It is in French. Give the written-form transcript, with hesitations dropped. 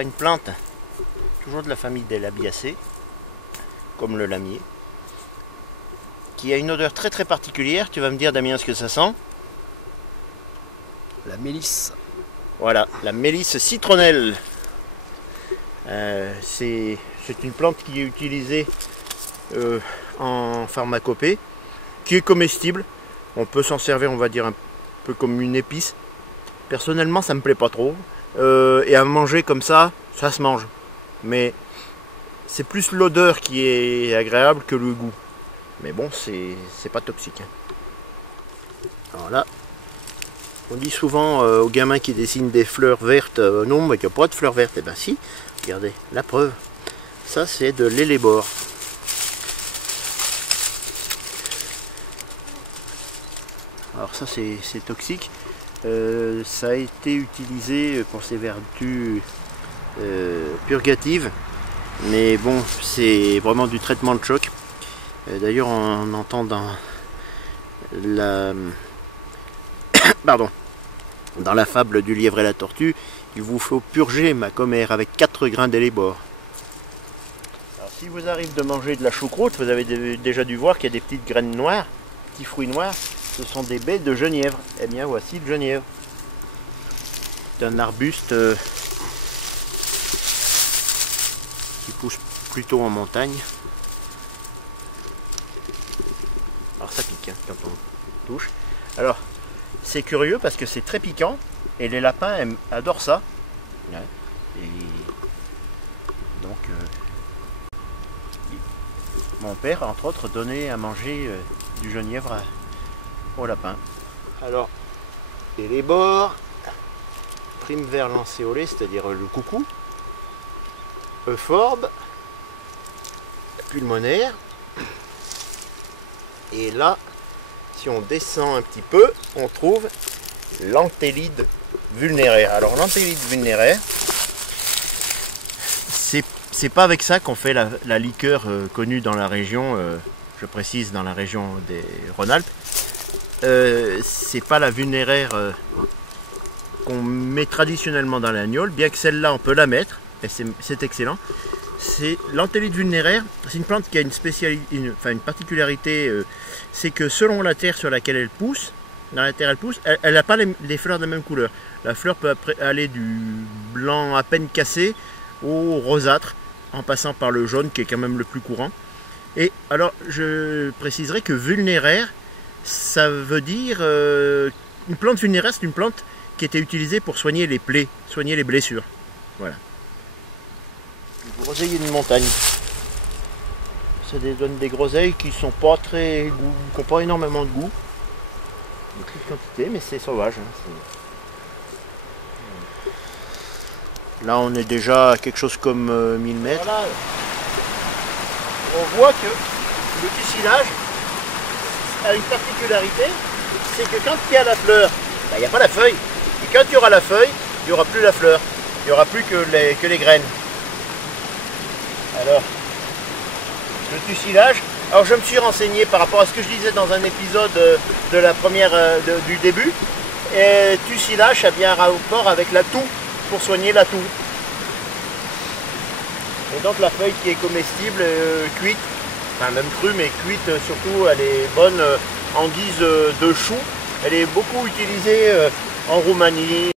a une plante, toujours de la famille des Labiacées, comme le lamier, qui a une odeur très très particulière. Tu vas me dire, Damien, ce que ça sent? La mélisse. Voilà, la mélisse citronnelle. C'est une plante qui est utilisée en pharmacopée, qui est comestible. On peut s'en servir, on va dire, un peu comme une épice. Personnellement, ça me plaît pas trop. Et à manger comme ça se mange. Mais c'est plus l'odeur qui est agréable que le goût. Mais bon, c'est pas toxique. Alors là, on dit souvent aux gamins qui dessinent des fleurs vertes, non, mais il n'y a pas de fleurs vertes. Eh bien si, regardez, la preuve. Ça, c'est de l'hellebore. Alors ça, c'est toxique. Ça a été utilisé pour ses vertus purgatives. Mais bon, c'est vraiment du traitement de choc. D'ailleurs, on entend dans la... Pardon. Dans la fable du lièvre et la tortue, il vous faut purger ma commère avec 4 grains d'hellebore. Alors si vous arrive de manger de la choucroute, vous avez déjà dû voir qu'il y a des petites graines noires, petits fruits noirs. Ce sont des baies de genièvre. Eh bien voici le genièvre. C'est un arbuste qui pousse plutôt en montagne. Alors ça pique hein, quand on touche. Alors c'est curieux parce que c'est très piquant et les lapins adorent ça. Ouais. Et donc mon père entre autres donnait à manger du genièvre aux lapins. Alors les bords, prime vers lancéolé, c'est-à-dire le coucou, euphorbe, pulmonaire, et là si on descend un petit peu, on trouve l'antellide vulnéraire. Alors l'antellide vulnéraire, c'est pas avec ça qu'on fait la liqueur connue dans la région, je précise dans la région des Rhône-Alpes. C'est pas la vulnéraire qu'on met traditionnellement dans l'agnole, bien que celle-là on peut la mettre, et c'est excellent. C'est l'antellide vulnéraire, c'est une plante qui a une particularité, c'est que selon la terre sur laquelle elle pousse, dans la terre elle pousse, elle n'a pas les fleurs de la même couleur. La fleur peut aller du blanc à peine cassé au rosâtre, en passant par le jaune qui est quand même le plus courant. Et alors je préciserai que vulnéraire, ça veut dire une plante vulnéraire, c'est une plante qui était utilisée pour soigner les plaies, soigner les blessures. Voilà. Une groseille de montagne. Ça donne des groseilles qui sont pas très goût, qui n'ont pas énormément de goût. De petite quantité, mais c'est sauvage. Hein, là, on est déjà à quelque chose comme 1000 mètres. Voilà. On voit que le tussilage a une particularité, c'est que quand il y a la fleur, il n'y a pas la feuille. Et quand il y aura la feuille, il n'y aura plus la fleur. Il n'y aura plus que les graines. Alors, le tussilage, alors je me suis renseigné par rapport à ce que je disais dans un épisode de la première, du début. Et tussilage a bien rapport avec la toux, pour soigner la toux. Et donc la feuille qui est comestible, cuite, enfin même crue, mais cuite surtout, elle est bonne en guise de chou. Elle est beaucoup utilisée en Roumanie.